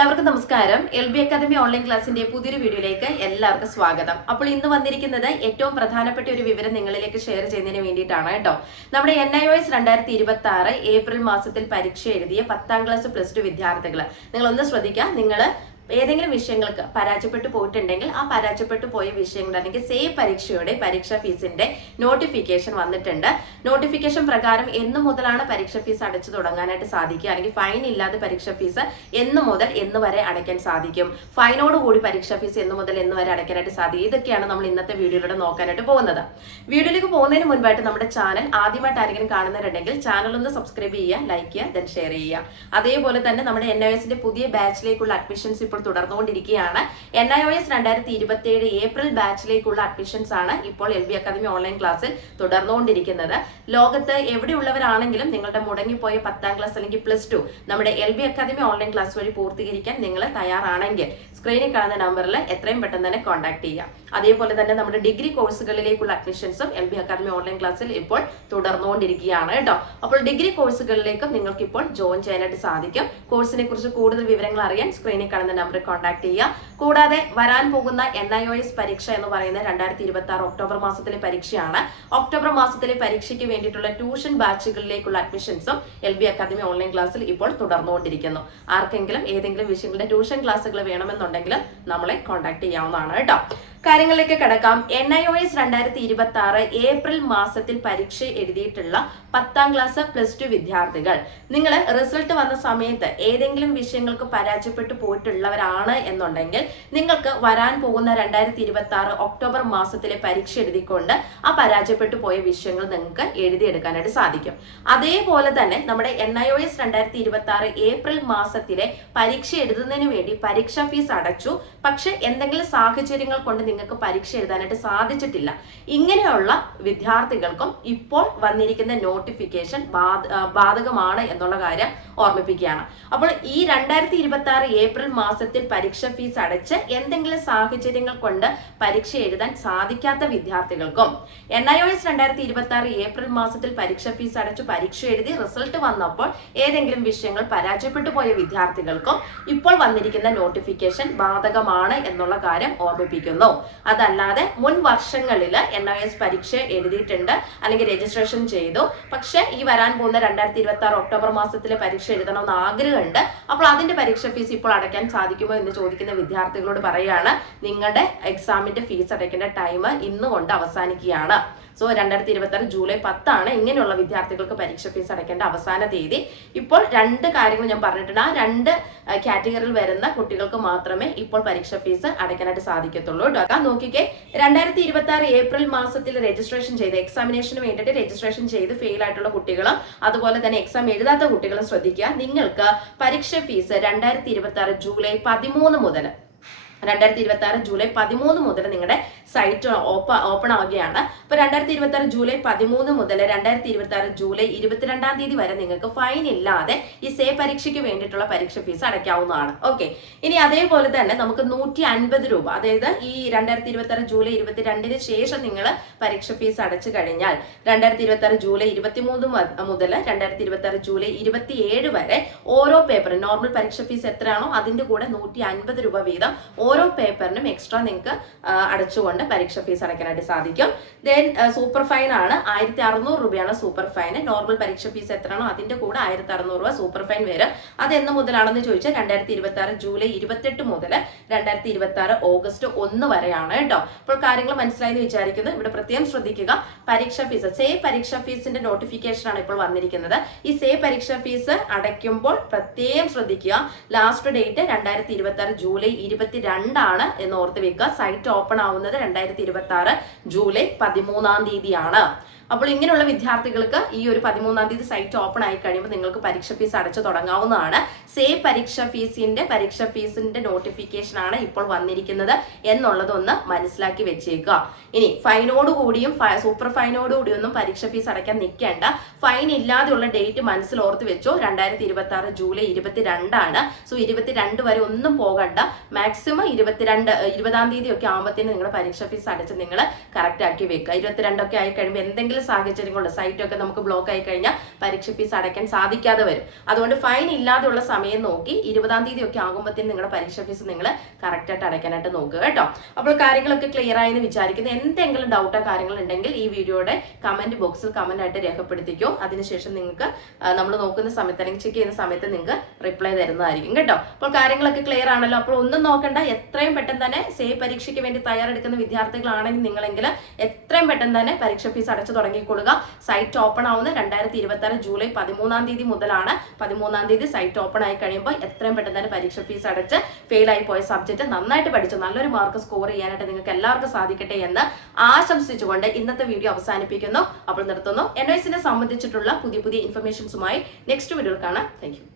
എല്ലാവർക്കും നമസ്കാരം. LB academy online ക്ലാസിന്റെ പുതിയൊരു വീഡിയോയിലേക്ക് എല്ലാവർക്കും സ്വാഗതം. അപ്പോൾ ഇന്ന് വന്നിരിക്കുന്നത് ഏറ്റവും പ്രധാനപ്പെട്ട ഒരു വിവരം നിങ്ങളിലേക്ക് ഷെയർ ചെയ്യുന്നതിന് വേണ്ടിയിട്ടാണ് കേട്ടോ. നമ്മുടെ NIOS 2026 ഏപ്രിൽ മാസത്തിൽ പരീക്ഷ എഴുതിയ 10ാം ക്ലാസ് പ്ലസ് ടു വിദ്യാർത്ഥികൾ നിങ്ങളൊന്ന് ശ്രദ്ധിക്കുക. നിങ്ങൾ ഏതെങ്കിലും വിഷയങ്ങൾക്ക് പരാജയപ്പെട്ടു പോയിട്ടുണ്ടെങ്കിൽ ആ പരാജയപ്പെട്ടു പോയ വിഷയങ്ങൾ അല്ലെങ്കിൽ സേവ് പരീക്ഷയുടെ പരീക്ഷാ ഫീസിന്റെ നോട്ടിഫിക്കേഷൻ വന്നിട്ടുണ്ട്. നോട്ടിഫിക്കേഷൻ പ്രകാരം എന്ന് മുതലാണ് പരീക്ഷാ ഫീസ് അടച്ചു തുടങ്ങാനായിട്ട് സാധിക്കുക, അല്ലെങ്കിൽ ഫൈൻ ഇല്ലാതെ പരീക്ഷാ ഫീസ് എന്ന് മുതൽ എന്ന് വരെ അടയ്ക്കാൻ സാധിക്കും, ഫൈനോട് കൂടി പരീക്ഷാ ഫീസ് എന്ന് മുതൽ എന്ന് വരെ അടയ്ക്കാനായിട്ട് സാധിക്കും. ഇതൊക്കെയാണ് നമ്മൾ ഇന്നത്തെ വീഡിയോയിലൂടെ നോക്കാനായിട്ട് പോകുന്നത്. വീഡിയോയിലേക്ക് പോകുന്നതിന് മുൻപായിട്ട് നമ്മുടെ ചാനൽ ആദ്യമായിട്ട് ആരെങ്കിലും കാണുന്നവരുണ്ടെങ്കിൽ ചാനൽ ഒന്ന് സബ്സ്ക്രൈബ് ചെയ്യുക, ലൈക്ക് ചെയ്യുക, ദെൻ ഷെയർ ചെയ്യുക. അതേപോലെ തന്നെ നമ്മുടെ NIOSന്റെ പുതിയ ബാച്ചിലേക്കുള്ള അഡ്മിഷൻസ് ഇപ്പോൾ തുടർന്നുകൊണ്ടിരിക്കുകയാണ്. NIOS 2027 ഏപ്രിൽ ബാച്ചിലേക്കുള്ള അഡ്മിഷൻസ് ആണ് ഇപ്പോൾ LB അക്കാദമി ഓൺലൈൻ ക്ലാസ്സിൽ തുടർന്നുകൊണ്ടിരിക്കുന്നത്. ലോകത്ത് എവിടെയുള്ളവരാണെങ്കിലും നിങ്ങളുടെ മുടങ്ങിപ്പോയ 10ാം ക്ലാസ് അല്ലെങ്കിൽ പ്ലസ് ടു നമ്മുടെ LB അക്കാദമി ഓൺലൈൻ ക്ലാസ് വഴി പൂർത്തീകരിക്കാൻ നിങ്ങൾ തയ്യാറാണെങ്കിൽ സ്ക്രീനിൽ കാണുന്ന നമ്പറിൽ എത്രയും പെട്ടെന്ന് തന്നെ കോൺടാക്ട് ചെയ്യുക. അതേപോലെ തന്നെ നമ്മുടെ ഡിഗ്രി കോഴ്സുകളിലേക്കുള്ള അഡ്മിഷൻസും LB അക്കാദമി ഓൺലൈൻ ക്ലാസ്സിൽ ഇപ്പോൾ തുടർന്നുകൊണ്ടിരിക്കുകയാണ് കേട്ടോ. അപ്പോൾ ഡിഗ്രി കോഴ്സുകളിലേക്കും നിങ്ങൾക്ക് ഇപ്പോൾ ജോയിൻ ചെയ്യാനായിട്ട് സാധിക്കും. കോഴ്സിനെ കുറിച്ച് കൂടുതൽ വിവരങ്ങൾ അറിയാൻ സ്ക്രീനിൽ കാണുന്ന നമ്പറിൽ കോൺടാക്ട് ചെയ്യുക. കൂടാതെ വരാൻ പോകുന്ന NIOS പരീക്ഷ എന്ന് പറയുന്നത് 2026 ഒക്ടോബർ മാസത്തിലെ പരീക്ഷയാണ്. ഒക്ടോബർ മാസത്തിലെ പരീക്ഷയ്ക്ക് വേണ്ടിയിട്ടുള്ള ട്യൂഷൻ ബാച്ചുകളിലേക്കുള്ള അഡ്മിഷൻസും LB അക്കാദമി ഓൺലൈൻ ക്ലാസ്സിൽ ഇപ്പോൾ തുടർന്നുകൊണ്ടിരിക്കുന്നു. ആർക്കെങ്കിലും ഏതെങ്കിലും വിഷയങ്ങളുടെ ട്യൂഷൻ ക്ലാസ്സുകൾ വേണമെന്നുണ്ടെങ്കിൽ നമ്മളെ കോൺടാക്ട് ചെയ്യാവുന്നതാണ് കേട്ടോ. കാര്യങ്ങളിലേക്ക് കിടക്കാം. NIOS 2026 ഏപ്രിൽ മാസത്തിൽ പരീക്ഷ എഴുതിയിട്ടുള്ള 10ാം ക്ലാസ് പ്ലസ് ടു വിദ്യാർത്ഥികൾ നിങ്ങൾ റിസൾട്ട് വന്ന സമയത്ത് ഏതെങ്കിലും വിഷയങ്ങൾക്ക് പരാജയപ്പെട്ടു പോയിട്ടുള്ളവരാണ് എന്നുണ്ടെങ്കിൽ നിങ്ങൾക്ക് വരാൻ പോകുന്ന 2026 ഒക്ടോബർ മാസത്തിലെ പരീക്ഷ എഴുതിക്കൊണ്ട് ആ പരാജയപ്പെട്ടു പോയ വിഷയങ്ങൾ നിങ്ങൾക്ക് എഴുതിയെടുക്കാനായിട്ട് സാധിക്കും. അതേപോലെ തന്നെ നമ്മുടെ NIOS 2026 ഏപ്രിൽ മാസത്തിലെ പരീക്ഷ എഴുതുന്നതിന് വേണ്ടി പരീക്ഷാ ഫീസ് അടച്ചു, പക്ഷെ എന്തെങ്കിലും സാഹചര്യങ്ങൾ കൊണ്ട് നിങ്ങൾക്ക് പരീക്ഷ എഴുതാനായിട്ട് സാധിച്ചിട്ടില്ല. ഇങ്ങനെയുള്ള വിദ്യാർത്ഥികൾക്കും ഇപ്പോൾ വന്നിരിക്കുന്ന നോട്ടിഫിക്കേഷൻ ബാധകമാണ് എന്നുള്ള കാര്യം ഓർമ്മിപ്പിക്കുകയാണ്. അപ്പോൾ ഈ 2026 ഏപ്രിൽ മാസത്തിൽ പരീക്ഷ ഫീസ് അടച്ച് എന്തെങ്കിലും സാഹചര്യങ്ങൾ കൊണ്ട് പരീക്ഷ എഴുതാൻ സാധിക്കാത്ത വിദ്യാർത്ഥികൾക്കും NIOS 2026 ഏപ്രിൽ മാസത്തിൽ പരീക്ഷ ഫീസ് അടച്ചു പരീക്ഷ എഴുതി റിസൾട്ട് വന്നപ്പോൾ ഏതെങ്കിലും വിഷയങ്ങൾ പരാജയപ്പെട്ടു പോയ വിദ്യാർത്ഥികൾക്കും ഇപ്പോൾ വന്നിരിക്കുന്ന നോട്ടിഫിക്കേഷൻ ബാധകമാണ് എന്നുള്ള കാര്യം ഓർമ്മിപ്പിക്കുന്നു. അതല്ലാതെ മുൻ വർഷങ്ങളിൽ NIOS പരീക്ഷ എഴുതിയിട്ടുണ്ട് അല്ലെങ്കിൽ രജിസ്ട്രേഷൻ ചെയ്തു, പക്ഷെ ഈ വരാൻ പോകുന്ന 2026 ഒക്ടോബർ മാസത്തിലെ പരീക്ഷ എഴുതണമെന്ന് ആഗ്രഹമുണ്ട്, അപ്പോൾ അതിന്റെ പരീക്ഷ ഫീസ് ഇപ്പോൾ അടയ്ക്കാൻ സാധിക്കുമോ എന്ന് ചോദിക്കുന്ന വിദ്യാർത്ഥികളോട് പറയുകയാണ്, നിങ്ങളുടെ എക്സാമിന്റെ ഫീസ് അടയ്ക്കേണ്ട ടൈം ഇന്ന് കൊണ്ട് അവസാനിക്കുകയാണ്. സോ 2026 ജൂലൈ 10 ഇങ്ങനെയുള്ള വിദ്യാർത്ഥികൾക്ക് പരീക്ഷ ഫീസ് അടയ്ക്കേണ്ട അവസാന തീയതി. ഇപ്പോൾ രണ്ട് കാര്യങ്ങൾ ഞാൻ പറഞ്ഞിട്ടുണ്ട്. ആ രണ്ട് കാറ്റഗറിയിൽ വരുന്ന കുട്ടികൾക്ക് മാത്രമേ ഇപ്പോൾ പരീക്ഷ ഫീസ് അടയ്ക്കാനായിട്ട് സാധിക്കത്തുള്ളൂ കേട്ടോ. നോക്കിക്കേ, 2026 ഏപ്രിൽ മാസത്തിൽ രജിസ്ട്രേഷൻ ചെയ്ത് എക്സാമിനേഷന് വേണ്ടിയിട്ട് രജിസ്ട്രേഷൻ ചെയ്ത് ഫെയിൽ ആയിട്ടുള്ള കുട്ടികളും അതുപോലെ തന്നെ എക്സാം എഴുതാത്ത കുട്ടികളും ശ്രദ്ധിക്കുക. നിങ്ങൾക്ക് പരീക്ഷ ഫീസ് 2026 ജൂലൈ 13 മുതൽ 2026 ജൂലൈ 13 മുതൽ നിങ്ങളുടെ സൈറ്റ് ഓപ്പൺ ആവുകയാണ്. അപ്പൊ 2026 ജൂലൈ 13 മുതൽ 2026 ജൂലൈ 22 തീയതി വരെ നിങ്ങൾക്ക് ഫൈൻ ഇല്ലാതെ ഈ സേ പരീക്ഷയ്ക്ക് വേണ്ടിയിട്ടുള്ള പരീക്ഷ ഫീസ് അടയ്ക്കാവുന്നതാണ്. ഓക്കെ, ഇനി അതേപോലെ തന്നെ നമുക്ക് 150 രൂപ, അതായത് ഈ 2026 ജൂലൈ 22 ശേഷം നിങ്ങൾ പരീക്ഷ ഫീസ് അടച്ചു കഴിഞ്ഞാൽ 2026 ജൂലൈ 23 മുതൽ 2026 ജൂലൈ 27 വരെ ഓരോ പേപ്പറിനും നോർമൽ പരീക്ഷ ഫീസ് എത്രയാണോ അതിന്റെ കൂടെ 150 രൂപ വീതം ഓരോ പേപ്പറിനും എക്സ്ട്രാ നിങ്ങൾക്ക് അടച്ചുകൊണ്ട് പരീക്ഷ ഫീസ് അടയ്ക്കാനായിട്ട് സാധിക്കും. ദെൻ സൂപ്പർ ഫൈൻ ആണ് 1600 രൂപയാണ് സൂപ്പർ ഫൈൻ. നോർമൽ പരീക്ഷ ഫീസ് എത്രയാണോ അതിന്റെ കൂടെ 1600 രൂപ സൂപ്പർ ഫൈൻ വരും. അത് എന്ന് മുതലാണെന്ന് ചോദിച്ചാൽ 2026 ജൂലൈ 28 മുതൽ 2026 ഓഗസ്റ്റ് 1 വരെയാണ് കേട്ടോ. അപ്പോൾ കാര്യങ്ങൾ മനസ്സിലായെന്ന് വിചാരിക്കുന്നു. ഇവിടെ പ്രത്യേകം ശ്രദ്ധിക്കുക, പരീക്ഷ ഫീസ് സേ പരീക്ഷ ഫീസിന്റെ നോട്ടിഫിക്കേഷൻ ആണ് ഇപ്പോൾ വന്നിരിക്കുന്നത്. ഈ സേ പരീക്ഷ ഫീസ് അടയ്ക്കുമ്പോൾ പ്രത്യേകം ശ്രദ്ധിക്കുക, ലാസ്റ്റ് ഡേറ്റ് 2026 ജൂലൈ 22 എന്ന് ഓർത്ത് വെക്കുക. സൈറ്റ് ഓപ്പൺ ആവുന്നത് 2026 ജൂലൈ 13 തീയതിയാണ്. അപ്പോൾ ഇങ്ങനെയുള്ള വിദ്യാർത്ഥികൾക്ക് ഈ ഒരു 13 തീയതി സൈറ്റ് ഓപ്പൺ ആയി കഴിയുമ്പോൾ നിങ്ങൾക്ക് പരീക്ഷ ഫീസ് അടച്ചു തുടങ്ങാവുന്നതാണ്. സേ പരീക്ഷ ഫീസിന്റെ നോട്ടിഫിക്കേഷൻ ആണ് ഇപ്പോൾ വന്നിരിക്കുന്നത് എന്നുള്ളതൊന്ന് മനസ്സിലാക്കി വെച്ചേക്കുക. ഇനി ഫൈനോട് കൂടിയും സൂപ്പർ ഫൈനോട് കൂടിയൊന്നും പരീക്ഷ ഫീസ് അടയ്ക്കാൻ നിൽക്കേണ്ട. ഫൈൻ ഇല്ലാതെയുള്ള ഡേറ്റ് മനസ്സിൽ ഓർത്ത് വെച്ചോ, 2026 ജൂലൈ 22 സോ 22 വരെ ഒന്നും പോകണ്ട. മാക്സിമം 20 തീയതി ഒക്കെ ആകുമ്പോഴത്തേന് നിങ്ങളുടെ പരീക്ഷ ഫീസ് അടച്ച് നിങ്ങൾ കറക്റ്റ് ആക്കി വെക്കുക. 22 ഒക്കെ ആയി കഴിയുമ്പോൾ എന്തെങ്കിലും എന്തെങ്കിലും സാഹചര്യങ്ങളുണ്ട്, സൈറ്റൊക്കെ നമുക്ക് ബ്ലോക്ക് ആയി കഴിഞ്ഞാൽ പരീക്ഷ ഫീസ് അടയ്ക്കാൻ സാധിക്കാതെ വരും. അതുകൊണ്ട് ഫൈൻ ഇല്ലാതെയുള്ള സമയം നോക്കി 20-ാം തീയതി ഒക്കെ ആകുമ്പോഴത്തേനും നിങ്ങളുടെ പരീക്ഷ ഫീസ് നിങ്ങൾ കറക്റ്റായിട്ട് അടയ്ക്കാനായിട്ട് നോക്കുക കേട്ടോ. അപ്പോൾ കാര്യങ്ങളൊക്കെ ക്ലിയർ ആയെന്ന് വിചാരിക്കുന്നു. എന്തെങ്കിലും ഡൗട്ടോ കാര്യങ്ങളുണ്ടെങ്കിൽ ഈ വീഡിയോയുടെ കമന്റ് ബോക്സിൽ കമന്റ് ആയിട്ട് രേഖപ്പെടുത്തിക്കോ. അതിനുശേഷം നിങ്ങൾക്ക് നമ്മൾ നോക്കുന്ന സമയത്ത് അല്ലെങ്കിൽ ചെക്ക് ചെയ്യുന്ന സമയത്ത് നിങ്ങൾക്ക് റിപ്ലൈ തരുന്നതായിരിക്കും കേട്ടോ. അപ്പോൾ കാര്യങ്ങളൊക്കെ ക്ലിയർ ആണല്ലോ. അപ്പോൾ ഒന്നും നോക്കണ്ട, എത്രയും പെട്ടെന്ന് തന്നെ സേവ് പരീക്ഷയ്ക്ക് വേണ്ടി തയ്യാറെടുക്കുന്ന വിദ്യാർത്ഥികളാണെങ്കിൽ നിങ്ങളെങ്കിൽ എത്രയും പെട്ടെന്ന് തന്നെ പരീക്ഷ ഫീസ് അടച്ചു തുടങ്ങിക്കൊള്ളുക. സൈറ്റ് ഓപ്പൺ ആവുന്ന 2026 ജൂലൈ 13-ാം തീയതി മുതലാണ്. 13-ാം തീയതി സൈറ്റ് ഓപ്പൺ ആയി കഴിയുമ്പോൾ എത്രയും പെട്ടെന്ന് തന്നെ പരീക്ഷ ഫീസ് അടച്ച് ഫെയിൽ ആയി പോയ സബ്ജക്ട് നന്നായിട്ട് പഠിച്ചു നല്ലൊരു മാർക്ക് സ്കോർ ചെയ്യാനായിട്ട് നിങ്ങൾക്ക് എല്ലാവർക്കും സാധിക്കട്ടെ എന്ന് ആശംസിച്ചുകൊണ്ട് ഇന്നത്തെ വീഡിയോ അവസാനിപ്പിക്കുന്നു. അപ്പോൾ നിർത്തുന്നു. NIOSനെ സംബന്ധിച്ചിട്ടുള്ള പുതിയ ഇൻഫർമേഷൻസുമായി നെക്സ്റ്റ് വീഡിയോയിൽ കാണാം. Thank you.